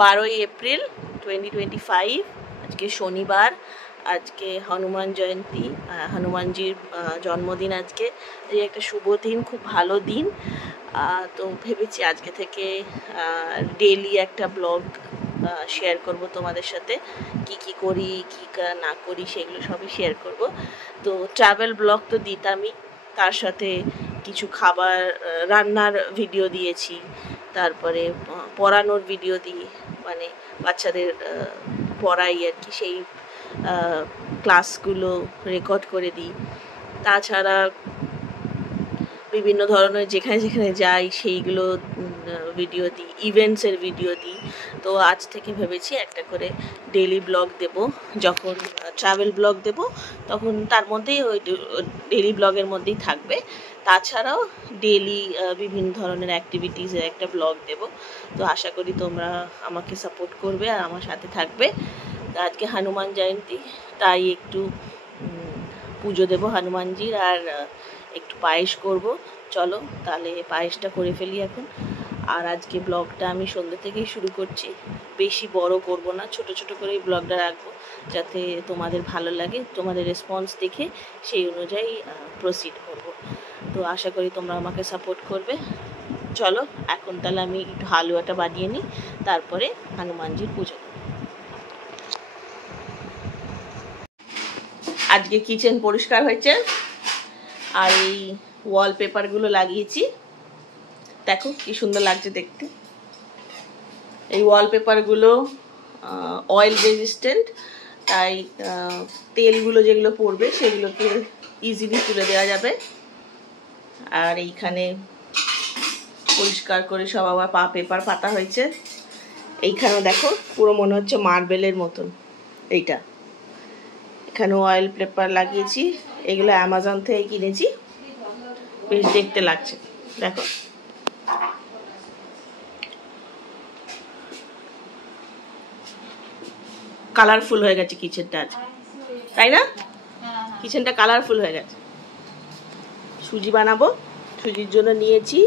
12 April 2025 আজকে শনিবার। আজকে হনুমান জয়ন্তী, হনুমানজির জন্মদিন। আজকে এই একটা শুভ দিন, খুব ভালো দিন। তো ভেবেছি আজকে থেকে ডেইলি একটা ব্লগ শেয়ার করব তোমাদের সাথে। কি করি কি না করি সেগুলো সবই শেয়ার করব। তো ট্রাভেল ব্লগ তো দিতামই, তার সাথে কিছু খাবার রান্নার ভিডিও দিয়েছি, তারপরে পড়ানোর ভিডিও দিই, মানে বাচ্চাদের পড়াই আর কি, সেই ক্লাসগুলো রেকর্ড করে দিই। তাছাড়া বিভিন্ন ধরনের যেখানে যেখানে যাই সেইগুলো ভিডিও দিই, ইভেন্টসের ভিডিও দিই। তো আজ থেকে ভেবেছি একটা করে ডেইলি ব্লগ দেব। যখন ট্রাভেল ব্লগ দেব তখন তার মধ্যেই ওই ডেইলি ব্লগের মধ্যেই থাকবে। তাছাড়াও ডেইলি বিভিন্ন ধরনের অ্যাক্টিভিটিসের একটা ব্লগ দেব। তো আশা করি তোমরা আমাকে সাপোর্ট করবে আর আমার সাথে থাকবে। আজকে হনুমান জয়ন্তী, তাই একটু পুজো দেব হনুমানজির, আর একটু পায়েস করব। চলো তাহলে পায়েসটা করে ফেলি এখন। আর আজকে ব্লগটা আমি সন্ধ্যে থেকেই শুরু করছি, বেশি বড় করব না, ছোট ছোট করেই ব্লগটা রাখবো, যাতে তোমাদের ভালো লাগে। তোমাদের রেসপন্স দেখে সেই অনুযায়ী প্রসিড করব। তো আশা করি তোমরা আমাকে সাপোর্ট করবে। চলো এখন তাহলে আমি একটু হালুয়াটা বানিয়ে নিই, তারপরে হনুমানজির পুজো। আজকে কিচেন পরিষ্কার হয়েছে, আর এই ওয়ালপেপারগুলো লাগিয়েছি, দেখো কি সুন্দর লাগছে দেখতে। এই ওয়ালপেপারগুলো অয়েল রেজিস্ট্যান্ট, তাই তেলগুলো যেগুলো পড়বে সেগুলোকে ইজিলি তুলে দেওয়া যাবে। আর এইখানে পরিষ্কার করে সব আবার পেপার পাতা হয়েছে। এইখানেও দেখো পুরো মনে হচ্ছে মার্বেলের মতন। এইটা এখানে অয়েল পেপার লাগিয়েছি, এগুলো অ্যামাজন থেকে কিনেছি, বেশ দেখতে লাগছে দেখো। কালারফুল হয়ে গেছে কিচেনটা আজ, তাই না? কিচেনটা কালারফুল হয়ে গেছে। সুজি বানাবো, সুজির জন্য নিয়েছি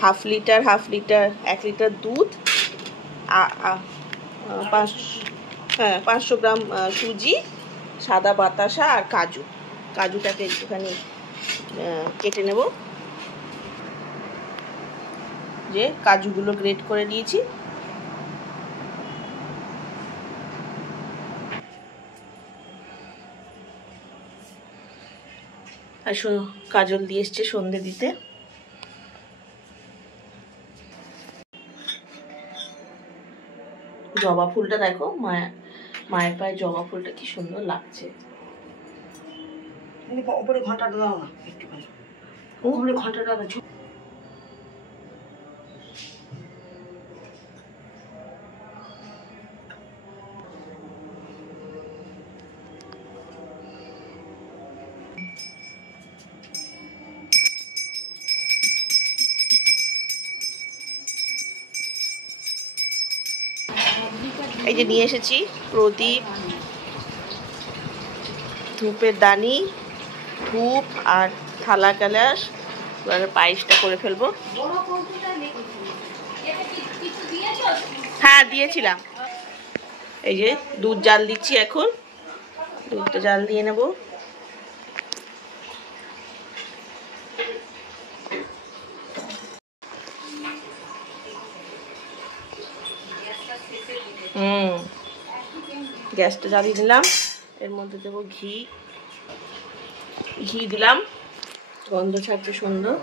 হাফ লিটার 1 লিটার দুধ, 500 গ্রাম সুজি, সাদা বাতাসা আর কাজুটাকে একটুখানি কেটে নেব। যে কাজুগুলো গ্রেট করে নিয়েছি। আর কাজল দিয়ে এসছে সন্ধে দিতে। জবা ফুলটা দেখো, মায়ের পায়ে জবা ফুলটা কি সুন্দর লাগছে। উপরে ঘন্টাটা দাও না, একটুখানি উপরে ঘন্টাটা দাও। এই যে নিয়ে এসেছি প্রদীপ, ধূপের দানি, ধূপ আর থালা কালাস। এবার পায়েসটা করে ফেলবো। হ্যাঁ দিয়েছিলাম। এই যে দুধ জাল দিচ্ছি এখন, দুধটা জাল দিয়ে নেব। গ্যাসটা জ্বালিয়ে দিলাম, এর মধ্যে দেবো ঘি দিলাম, গন্ধ ছাড়ছে সুন্দর।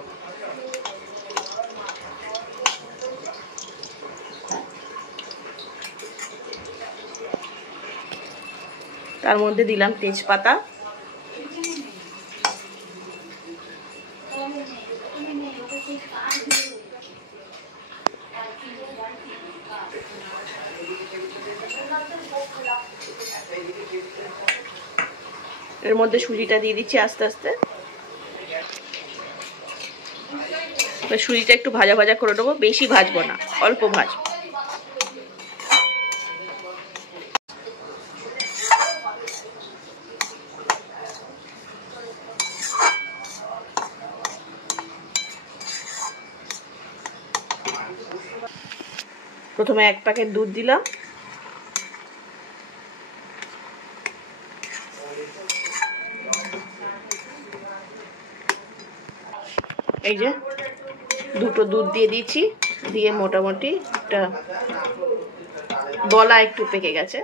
তার মধ্যে দিলাম তেজপাতা, এর মধ্যে সুজিটা দিয়ে দিচ্ছি আস্তে আস্তে। সুজিটা একটু ভাজা ভাজা করে নেবো, বেশি ভাজবো না, অল্প ভাজবো। প্রথমে 1 প্যাকেট দুধ দিলাম, এই যে দুটো দুধ দিয়ে দিচ্ছি, দিয়ে মোটামুটি একটা গলা একটু পেকে গেছে।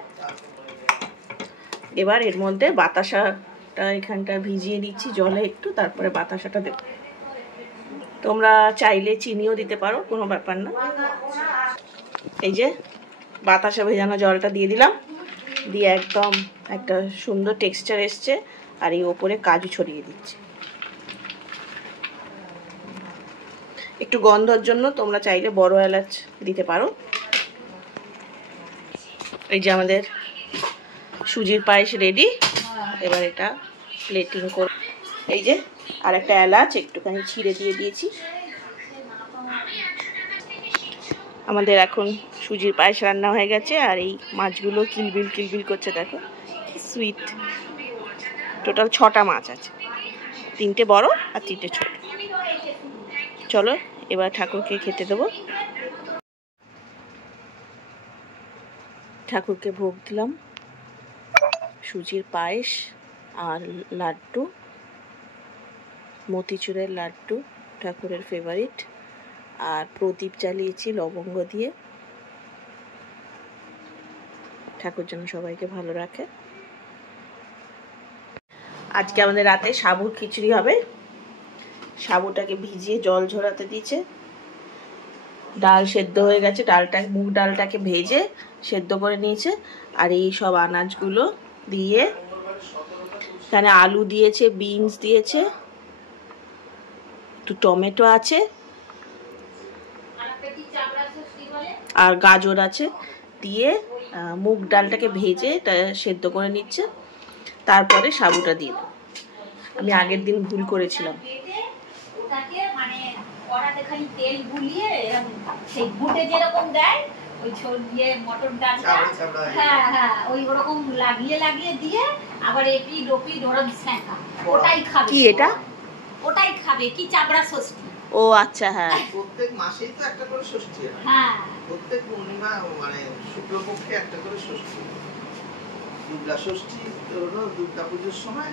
এবার এর মধ্যে বাতাসাটা এখানটা ভিজিয়ে দিচ্ছি জলে একটু, তারপরে বাতাসাটা দেব। তোমরা চাইলে চিনিও দিতে পারো, কোনো ব্যাপার না। এই যে বাতাসা ভেজানো জলটা দিয়ে দিলাম, দিয়ে একদম একটা সুন্দর টেক্সচার এসছে। আর এই ওপরে কাজু ছড়িয়ে দিচ্ছি একটু গন্ধর জন্য, তোমরা চাইলে বড় এলাচ দিতে পারো। এই যে আমাদের সুজির পায়েস রেডি। এবার এটা প্লেটিং করে, এই যে আর একটা এলাচ একটুখানি ছিঁড়ে দিয়ে দিয়েছি। আমাদের এখন সুজির পায়েস রান্না হয়ে গেছে। আর এই মাছগুলো কিলবিল কিলবিল করছে, দেখো কি সুইট। টোটাল 6টা মাছ আছে, 3টে বড় আর 3টে ছোট। চলো এবার ঠাকুরকে খেতে দেবো। ঠাকুরকে ভোগ দিলাম সুজির পায়েস আর লাড্ডু, মতিচুরের লাড্ডু ঠাকুরের ফেভারিট। আর প্রদীপ জ্বালিয়েছি লবঙ্গ দিয়ে। ঠাকুর যেন সবাইকে ভালো রাখে। আজকে আমাদের রাতে সাবুর খিচুড়ি হবে। সাবুটাকে ভিজিয়ে জল ঝরাতে দিয়েছে, ডাল সেদ্ধ হয়ে গেছে, মুগ ডালটাকে ভেজে সেদ্ধ করে নিয়েছে। আর এই সব আনাজগুলো দিয়ে, এখানে আলু দিয়েছে, বিনস দিয়েছে, একটু টমেটো আছে আর গাজর আছে, দিয়ে মুগ ডালটাকে ভেজে সেদ্ধ করে নিচ্ছে। তারপরে সাবুটা দিয়ে দেবো। আমি আগের দিন ভুল করেছিলাম, তেল গুলিয়ে সেই ঘুটে যেরকম দেয় ওই দিয়ে মটর ডালটা, হ্যাঁ হ্যাঁ ওই ওরকম লাগিয়ে দিয়ে আবার এপি ডপি ধরন সেঁকা, ওটাই খাবে। কি এটা? ওটাই খাবে। কি চাবড়া ষষ্ঠী? ও আচ্ছা, হ্যাঁ প্রত্যেক মাসেই তো একটা করে ষষ্ঠী হয়। হ্যাঁ প্রত্যেক পূর্ণিমা মানে শুক্লপক্ষে একটা করে ষষ্ঠী। দুর্গা ষষ্ঠী হলো দুর্গা পুজোর সময়,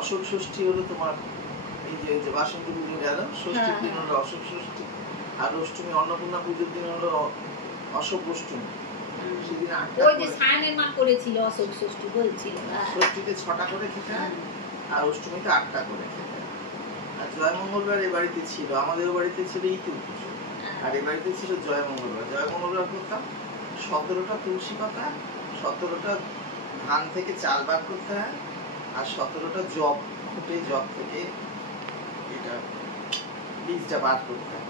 অশোক ষষ্ঠী হলো তোমার এই যে বাসন্তী পুজো গেল, ষষ্ঠীর দিন হলো অশোক ষষ্ঠী, আর অষ্টমী অন্নপূর্ণা পুজোর দিন হলো অশোক অষ্টমী। সেদিন 8টা ওই যে সায়নের মা করেছিল অশোক ষষ্ঠী বলছিল, ষষ্ঠীতে 6টা করে খেতে হয় আর অষ্টমীতে 8টা করে খেতে হয়। আর জয় মঙ্গলবার এ বাড়িতে ছিল, আমাদের বাড়িতে ছিল ইতুল পুজো, আর এ বাড়িতে ছিল জয় মঙ্গলবার। জয় মঙ্গলবার করতাম 17টা তুলসী পাতা, 17টা ধান থেকে চাল বার করতে হয়, আর 17টা জব ফুটে জব থেকে এটা বীজটা বার করতে হয়।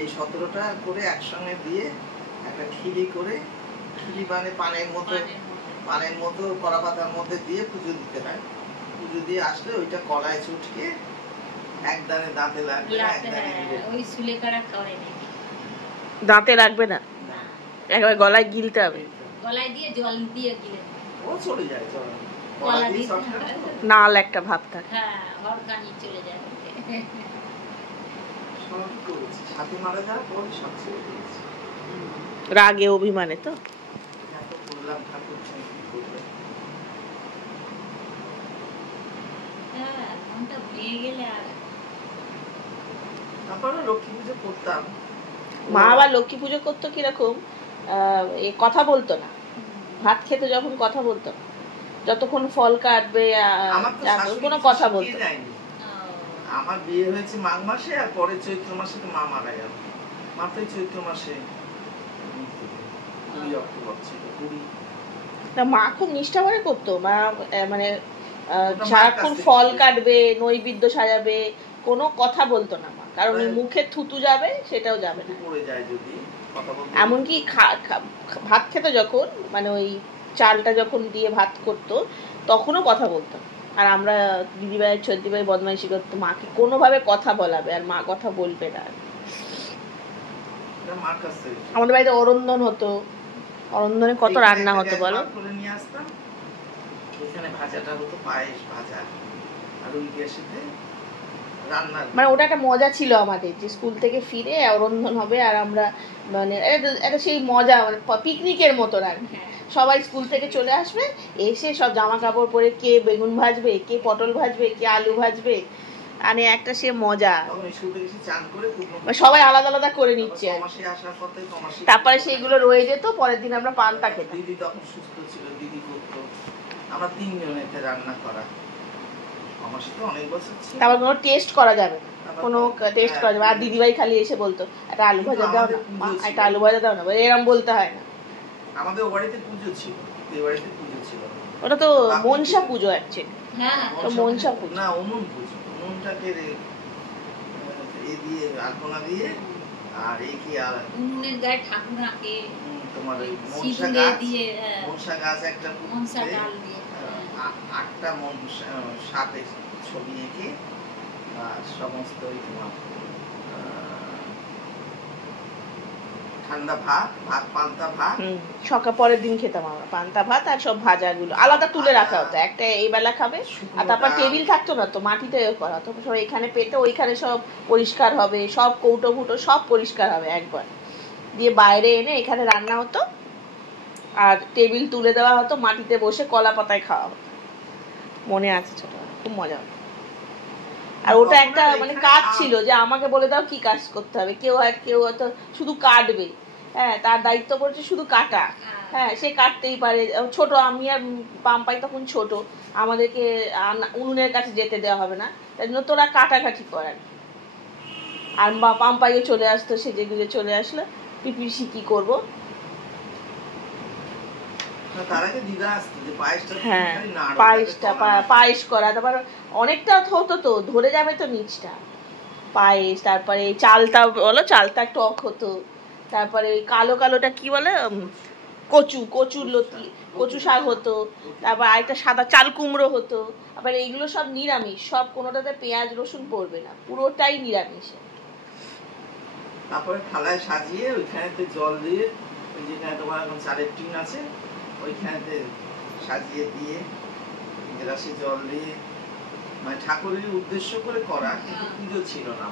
এই 17টা করে একসঙ্গে দিয়ে একটা খিলি করে, খিলি মানে পানের মতো কড়া পাতার মধ্যে দিয়ে পুজো দিতে হয়। পুজো দিয়ে আসলে ওইটা কড়ায় চটকে একদানে দাঁতে লাগবে না, একদানে ওই সুলেকারা করে নাকি দাঁতে লাগবে না, একবার গলায় গিলতে হবে। গলায় দিয়ে জল দিয়ে গিলে ও চলে যায়, চলে গলা দিয়ে নাল একটা ভাব থাকে, হ্যাঁ হরকানি চলে যায়। সব করেছি, সাথে মারা যাওয়ার পর সব ছেড়ে দিয়েছি, রাগে অভিমানে। তো এত বললাম ঠাকুর কি করবে, হ্যাঁ মনটা ভেঙে গেলে। আর তারপরে লক্ষ্মী পুজো করতাম। মা আবার লক্ষ্মী পুজো করতো কিরকম, কথা বলতো না, ভাত খেতে যখন কথা বলতো না, যতক্ষণ ফল কাটবে কোনো কথা বলতো না। আমার বিয়ে হয়েছে মাঘ মাসে, আর পরে চৈত্র মাসে তো মা মারা গেল। মা তো চৈত্র মাসে 20 অক্টোবর ছিল। মা খুব নিষ্ঠা করে করতো। মা মানে সারাক্ষণ ফল কাটবে, নৈবেদ্য সাজাবে, কোনো কথা বলতো না মা, কারণ মুখে থুতু যাবে, সেটাও যাবে না। এমনকি ভাত খেতে যখন মানে ওই চালটা যখন দিয়ে ভাত করতো তখনও কথা বলতো। আর আমরা দিদিভাই ছোটদিভাই বদমাইশি করতো, মাকে কোনোভাবে কথা বলাবে, আর মা কথা বলবে না। আমাদের বাড়িতে অরন্দন হতো, অরন্দনে কত রান্না হতো বলো। এখানে ভাজাটা হতো পায়েস ভাজা, আর ওই গ্যাসেতে মানে ওটা একটা মজা ছিল আমাদের, যে স্কুল থেকে ফিরে রন্ধন হবে আর আমরা মানে এটা সেই মজা, মানে পিকনিকের মতো আর কি। সবাই স্কুল থেকে চলে আসবে, এসে সব জামা কাপড় পরে কে বেগুন ভাজবে, কে পটল ভাজবে, কে আলু ভাজবে, মানে একটা সে মজা। সবাই আলাদা আলাদা করে নিচ্ছে, তারপরে সেইগুলো রয়ে যেত, পরের দিন আমরা পান্তা খেতাম। দিদি তখন সুস্থ ছিল, দিদি করতো, আমরা 3 জনেতে রান্না করা। তারপর কোনো টেস্ট করা যাবে না, কোনো টেস্ট করা যাবে, আর দিদিভাই খালি এসে বলতো একটা আলু ভাজা দাও না, একটা আলু ভাজা দাও না, এরকম বলতে হয় না। আমাদের বাড়িতে পুজো ছিল, এই বাড়িতে পুজো ছিল, ওটা তো মনসা পুজো অ্যাকচুয়ালি। হ্যাঁ, তো মনসা পুজো না, উনুন পুজো। উনুনটাকে এই দিয়ে আলপনা দিয়ে, আর এই কি আর উনুনের গায়ে ঠাকুর আঁকে, তোমার মনসা গাছ একটা মনসা ডাল দিয়ে 8টা সাপের ছবি এঁকে সমস্ত তোমার ঠান্ডা ভাত পান্তা ভাত, সকাল পরের দিন খেতাম আমরা পান্তা ভাত, আর সব ভাজাগুলো আলাদা তুলে রাখা হতো, একটা এই বেলা খাবে, আর তারপর টেবিল থাকতো না তো, মাটিতে করা হতো, সব এখানে পেতে ওইখানে সব পরিষ্কার হবে, সব কৌটো ফুটো সব পরিষ্কার হবে একবার দিয়ে, বাইরে এনে এখানে রান্না হতো, আর টেবিল তুলে দেওয়া হতো, মাটিতে বসে কলা পাতায় খাওয়া হতো, মনে আছে ছোট, খুব মজা হতো। আর ওটা একটা মানে কাজ ছিল, যে আমাকে বলে দাও কি কাজ করতে হবে, কেউ হয়তো শুধু কাটবে, হ্যাঁ, তার দায়িত্ব পড়ছে শুধু কাটা, হ্যাঁ, সে কাটতেই পারে। ছোট আমি আর পাম্পাই তখন ছোট, আমাদেরকে উনুনের কাছে যেতে দেওয়া হবে না, তাই জন্য তোরা কাটাকাটি করার। আর পাম্পাইও চলে আসতো, সেজে গুজে চলে আসলো, পিপিসি কি করবো, পায়েস করা, তারপর অনেকটা হতো তো, ধরে যাবে তো নিচটা, পায়েস, তারপরে চালতা বলো, চালতা টক হতো, তারপরে ওই কালো কালোটা কি বলে, কচুর লতি, কচু শাক হতো, তারপর আরেকটা সাদা চাল কুমড়ো হতো, আবার এইগুলো সব নিরামিষ, সব কোনোটাতে পেঁয়াজ রসুন পড়বে না, পুরোটাই নিরামিষ। তারপরে থালায় সাজিয়ে ওইখানেতে জল দিয়ে, ওই যেখানে তোমার এখন চালের টিন আছে ওইখানেতে সাজিয়ে দিয়ে, গ্লাসে জল দিয়ে, মানে ঠাকুরের উদ্দেশ্য করে করা, কিন্তু পুজো ছিল না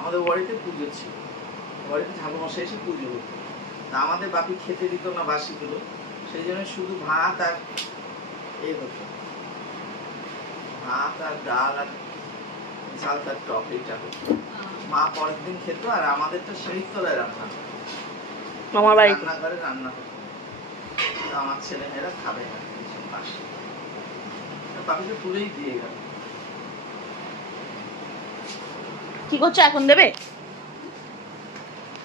আমাদের বাড়িতে পুজো ছিল, বাড়িতে ঠাকুরমশাই এসে পুজো হতো, তা আমাদের বাপি খেতে দিত না বাসিগুলো, সেই জন্য শুধু ভাত আর এই হতো, ভাত আর ডাল আর চালতার টক, এইটা হতো। মা পরের দিন খেত, আর আমাদেরটা সিঁড়ির তলায় রান্না হতো, রান্নাঘরে রান্না হতো, আমার ছেলেমেয়েরা খাবে না, বাপিকে পুরেই দিয়ে গেল। কি করছো এখন, দেবে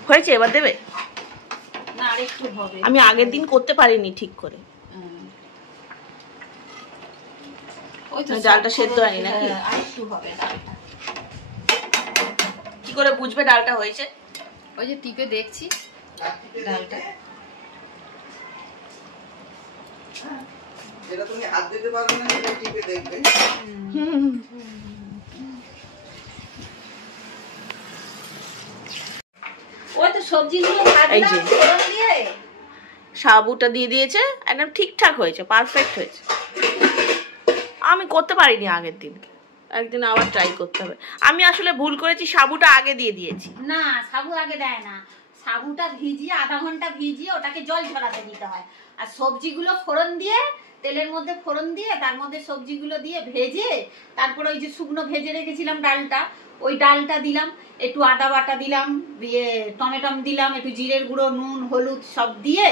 হয়েছে, এবার দেবে না, আরেকটু হবে, আমি আগের দিন করতে পারিনি ঠিক করে, ওই তো ডালটা সেদ্ধ হয়নি নাকি, আরেকটু হবে ডালটা। কি করে বুঝবে ডালটা হয়েছে? ওই যে টিপে দেখছি ডালটা, যেটা তুমি হাত দিতে পারবে না সেটা টিপে দেখবে। ওই তো সবজিগুলো ভাজলাম ফোড়ন দিয়ে, সাবুটা দিয়ে দিয়েছে, একদম ঠিকঠাক হয়েছে, পারফেক্ট হয়েছে। আমি করতে পারিনি আগের দিন, একদিন আবার ট্রাই করতে হবে। আমি আসলে ভুল করেছি, সাবুটা আগে দিয়ে দিয়েছি। না, সাবু আগে দেয় না, সাবুটা ভিজিয়ে আধা ঘন্টা ভিজিয়ে ওটাকে জল ঝরাতে দিতে হয়, আর সবজিগুলো ফোড়ন দিয়ে, তেলের মধ্যে ফোড়ন দিয়ে, তার মধ্যে সবজিগুলো দিয়ে ভেজে, তারপর ওই যে শুকনো ভেজে রেখেছিলাম ডালটা, ওই ডালটা দিলাম, একটু আদা বাটা দিলাম, দিয়ে টমেটম দিলাম, একটু জিরের গুঁড়ো, নুন, হলুদ সব দিয়ে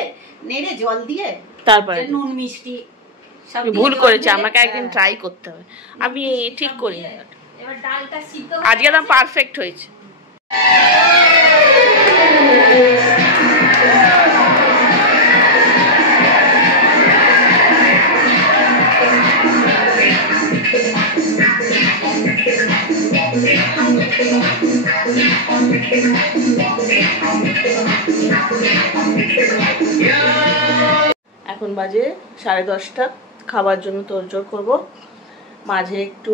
নেড়ে জল দিয়ে, তারপরে নুন মিষ্টি সব ভুল করেছি, আমাকে একদিন ট্রাই করতে হবে, আমি ঠিক করি। এবার ডালটা সিদ্ধ, আজকে একদম পারফেক্ট হয়েছে। এখন বাজে 10:30, খাবার জন্য তোড়জোড় করবো। মাঝে একটু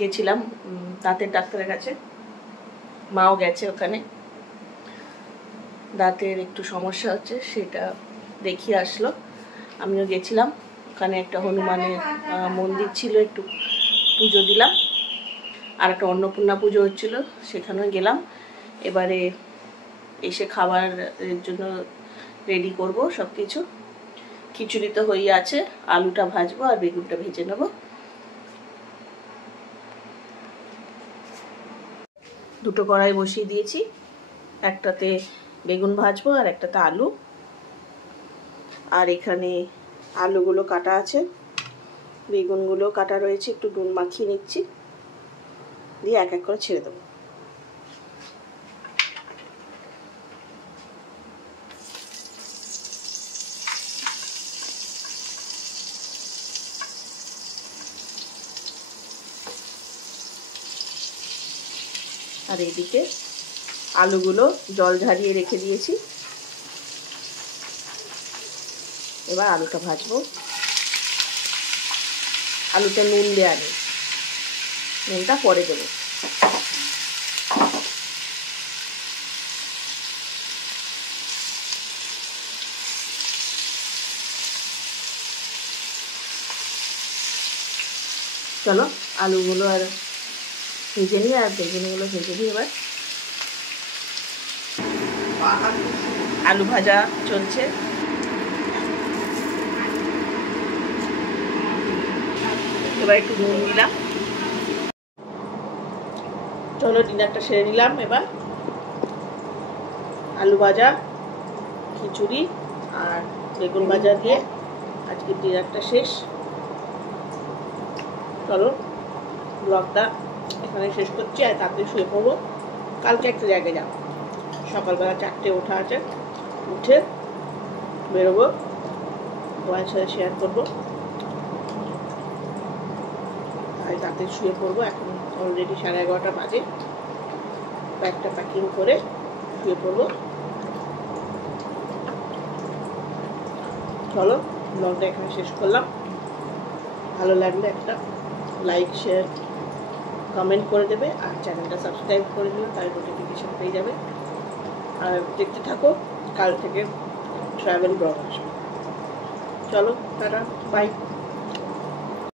গেছিলাম দাঁতের ডাক্তারের কাছে, মাও গেছে ওখানে, দাঁতের একটু সমস্যা হচ্ছে, সেটা দেখিয়ে আসলো, আমিও গেছিলাম। ওখানে একটা হনুমানের মন্দির ছিল, একটু পুজো দিলাম, আর একটা অন্নপূর্ণা পুজো হচ্ছিলো, সেখানেও গেলাম। এবারে এসে খাবারের জন্য রেডি করব সব কিছু। খিচুড়ি তো হয়ে আছে, আলুটা ভাজবো আর বেগুনটা ভেজে নেব। দুটো কড়াই বসিয়ে দিয়েছি, একটাতে বেগুন ভাজবো আর একটাতে আলু। আর এখানে আলুগুলো কাটা আছে, বেগুনগুলো কাটা রয়েছে, একটু নুন মাখিয়ে নিচ্ছি, দিয়ে এক এক করে ছেড়ে দেবো। আর এদিকে আলুগুলো জল ঝরিয়ে রেখে দিয়েছি, এবার আলুটা ভাজবো। আলুতে নুন দেওয়া নেই, নুনটা পরে দেবো। চলো আলুগুলো আর ভেজে নিই আর বেগুনগুলো ভেজে নিই। এবার আলু ভাজা চলছে। এবার একটু নুন দিলাম। চলো ডিনারটা সেরে নিলাম। এবার আলু ভাজা, খিচুড়ি আর বেগুন ভাজা দিয়ে আজকের ডিনারটা শেষ। চলো ব্লগটা এখানে শেষ করছি, আর তাড়াতাড়ি শুয়ে পড়বো। কালকে একটা জায়গায় যাবো, সকালবেলা 4টে ওঠা আছে, উঠে বেরোবো, তোমার সাথে শেয়ার করবো। আর তাড়াতাড়ি শুয়ে পড়বো। এখন অলরেডি 11:30 বাজে, ব্যাগটা প্যাকিং করে শুয়ে পড়বো। চলো ব্লগটা এখানে শেষ করলাম। ভালো লাগলে একটা লাইক, শেয়ার, কমেন্ট করে দেবে, আর চ্যানেলটা সাবস্ক্রাইব করে দিও, তার নোটিফিকেশন পেয়ে যাবে। আর দেখতে থাকো, কাল থেকে ট্রাভেল ব্লগ আসবে। চলো টাটা, বাই।